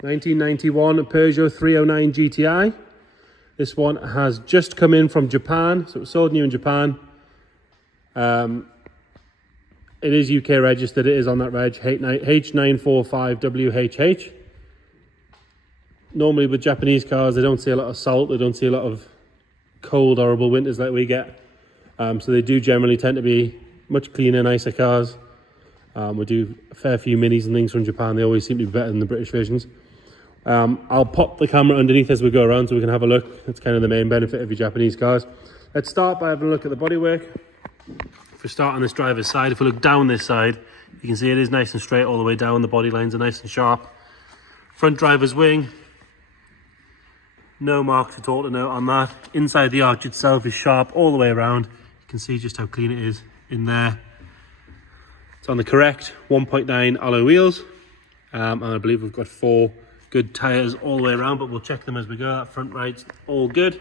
1991 Peugeot 309 GTI. This one has just come in from Japan, so it was sold new in Japan. It is UK registered, it is on that reg, H945WHH. Normally with Japanese cars, they don't see a lot of salt, they don't see a lot of cold, horrible winters like we get. So they do generally tend to be much cleaner, nicer cars. We do a fair few minis and things from Japan, they always seem to be better than the British versions. I'll pop the camera underneath as we go around so we can have a look. That's kind of the main benefit of your Japanese cars. Let's start by having a look at the bodywork. If we start on this driver's side, if we look down this side, you can see it is nice and straight all the way down. The body lines are nice and sharp. Front driver's wing, no marks at all to note on that. Inside the arch itself is sharp all the way around. You can see just how clean it is in there. It's on the correct 1.9 alloy wheels. And I believe we've got 4 good tyres all the way around, but we'll check them as we go. That front right's all good.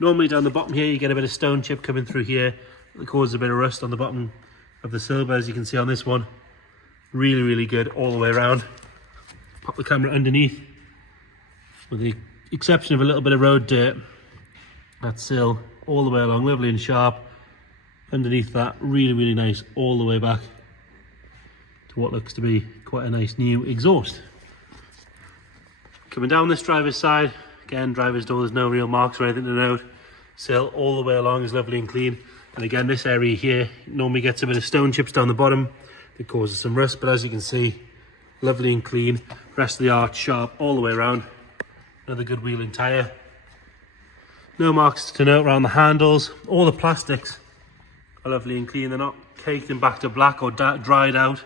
Normally down the bottom here, you get a bit of stone chip coming through here. It causes a bit of rust on the bottom of the silver, as you can see on this one. Really, really good all the way around. Pop the camera underneath. With the exception of a little bit of road dirt, that sill all the way along, lovely and sharp. Underneath that, really, really nice all the way back to what looks to be quite a nice new exhaust. Coming down this driver's side, again, driver's door, there's no real marks or anything to note. Sill all the way along is lovely and clean. And again, this area here normally gets a bit of stone chips down the bottom that causes some rust, but as you can see, lovely and clean. Rest of the arch sharp all the way around. Another good wheel and tyre. No marks to note around the handles. All the plastics are lovely and clean. They're not caked in back to black or dried out,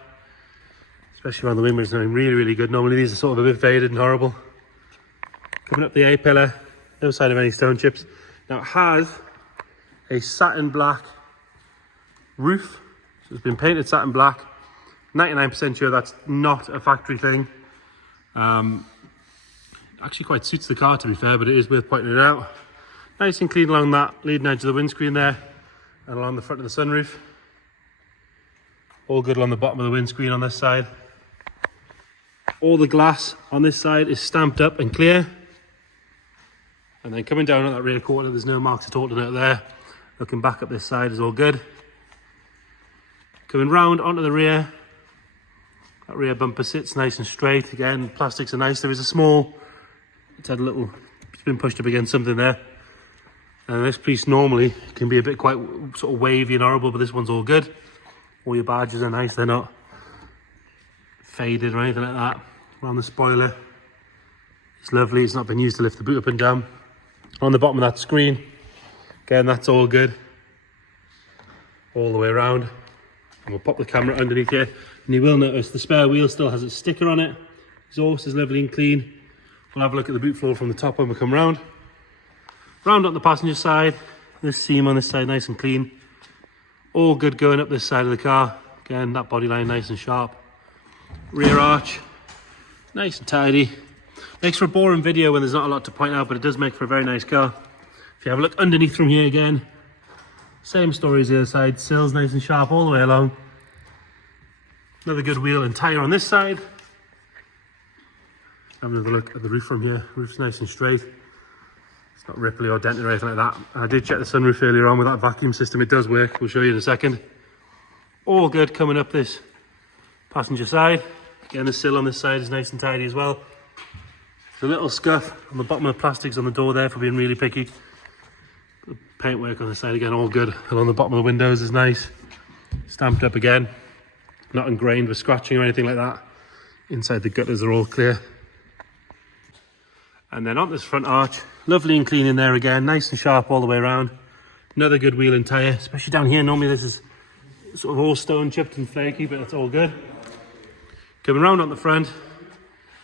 especially around the wing mirrors. They're really, really good. Normally these are sort of a bit faded and horrible. Coming up the A-pillar, no sign of any stone chips. Now it has a satin black roof, so it's been painted satin black. 99% sure that's not a factory thing. Actually quite suits the car, to be fair, but it is worth pointing it out. Nice and clean along that leading edge of the windscreen there, and along the front of the sunroof. All good along the bottom of the windscreen on this side. All the glass on this side is stamped up and clear. And then coming down on that rear quarter, there's no marks at all to note there. Looking back up this side is all good. Coming round onto the rear, that rear bumper sits nice and straight. Again, plastics are nice. There is a small, it's been pushed up against something there. And this piece normally can be a bit quite sort of wavy and horrible, but this one's all good. All your badges are nice, they're not faded or anything like that. Around the spoiler, it's lovely. It's not been used to lift the boot up and down. On the bottom of that screen, again, that's all good. All the way around. And we'll pop the camera underneath here. And you will notice the spare wheel still has its sticker on it. Exhaust is lovely and clean. We'll have a look at the boot floor from the top when we come round. Round on the passenger side. This seam on this side nice and clean. All good going up this side of the car. Again, that body line nice and sharp. Rear arch, nice and tidy. Makes for a boring video when there's not a lot to point out, but it does make for a very nice car. If you have a look underneath from here again, same story as the other side. Sills nice and sharp all the way along. Another good wheel and tyre on this side. Have another look at the roof from here. Roof's nice and straight. It's not ripply or dented or anything like that. I did check the sunroof earlier on with that vacuum system. It does work. We'll show you in a second. All good coming up this passenger side. Again, the sill on this side is nice and tidy as well. There's a little scuff on the bottom of the plastics on the door there for being really picky. The paintwork on the side again, all good. And on the bottom of the windows is nice. Stamped up again. Not ingrained with scratching or anything like that. Inside the gutters are all clear. And then on this front arch, lovely and clean in there again. Nice and sharp all the way around. Another good wheel and tyre, especially down here. Normally this is sort of all stone chipped and flaky, but that's all good. Coming round on the front,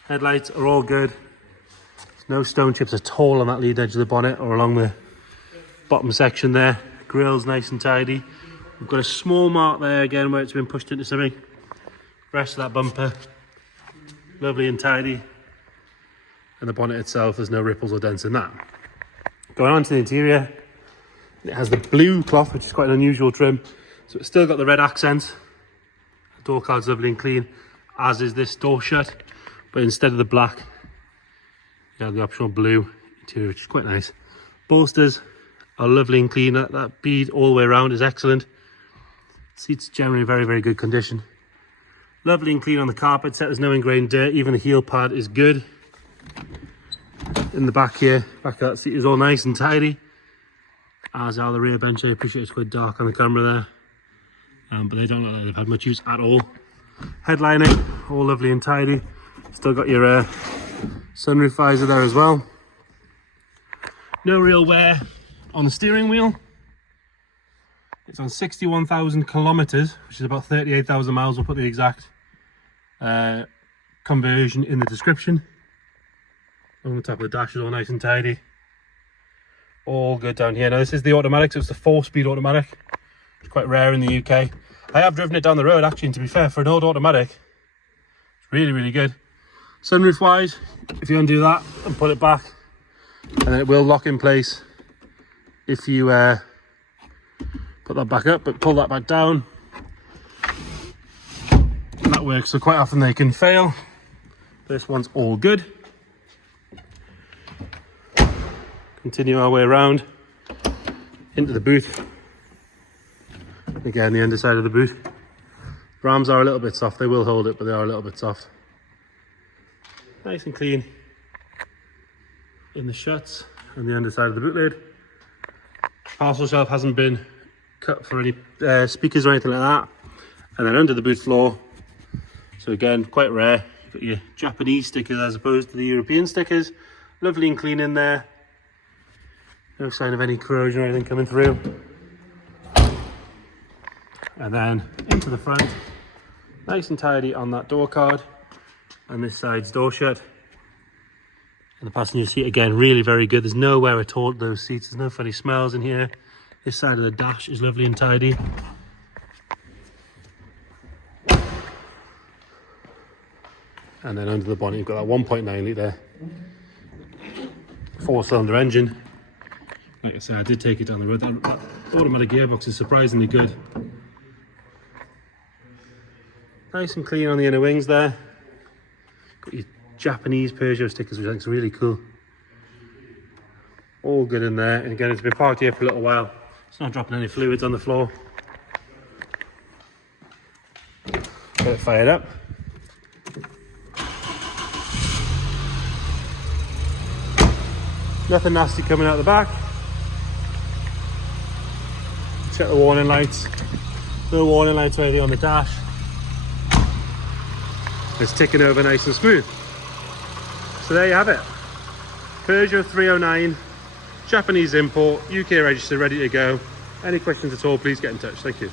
headlights are all good. There's no stone chips at all on that lead edge of the bonnet or along the bottom section there. Grill's nice and tidy. We've got a small mark there again where it's been pushed into something. Rest of that bumper, lovely and tidy. And the bonnet itself, there's no ripples or dents in that. Going on to the interior, it has the blue cloth, which is quite an unusual trim. So it's still got the red accents. The door card's lovely and clean, as is this door shut. But instead of the black, You have the optional blue interior, which is quite nice. Bolsters are lovely and clean. That bead all the way around is excellent. Seats generally very, very good condition. Lovely and clean on the carpet set. There's no ingrained dirt. Even the heel pad is good. In the back here, back of that seat is all nice and tidy. As are the rear bench. I appreciate it's quite dark on the camera there. But they don't look like they've had much use at all. Headlining, all lovely and tidy. Still got your sunroof visor there as well. No real wear on the steering wheel. It's on 61,000 kilometers, which is about 38,000 miles. We'll put the exact conversion in the description. On the top of the dash is all nice and tidy. All good down here. Now this is the automatic, so it's the 4-speed automatic. It's quite rare in the UK. I have driven it down the road actually, and to be fair, for an old automatic, it's really, really good. Sunroof wise, if you undo that and put it back, and then it will lock in place if you put that back up, but pull that back down. And that works, so quite often they can fail. This one's all good. Continue our way around into the boot. Again, the underside of the boot. Rams are a little bit soft. They will hold it, but they are a little bit soft. Nice and clean in the shuts and the underside of the boot lid. Parcel shelf hasn't been cut for any speakers or anything like that. And then under the boot floor, so again, quite rare. You've got your Japanese stickers as opposed to the European stickers. Lovely and clean in there. No sign of any corrosion or anything coming through. And then into the front, nice and tidy on that door card, and this side's door shut. And the passenger seat, again, really very good. There's no wear at all to those seats. There's no funny smells in here. This side of the dash is lovely and tidy. And then under the bonnet, you've got that 1.9 litre 4-cylinder engine. Like I said, I did take it down the road. That automatic gearbox is surprisingly good. Nice and clean on the inner wings there. Got your Japanese Peugeot stickers, which I think is really cool. All good in there. And again, it's been parked here for a little while. It's not dropping any fluids on the floor. Get it fired up. Nothing nasty coming out the back. Check the warning lights. No warning lights or anything on the dash. It's ticking over nice and smooth. So there you have it. Peugeot 309, Japanese import, UK registered, ready to go. Any questions at all, please get in touch. Thank you.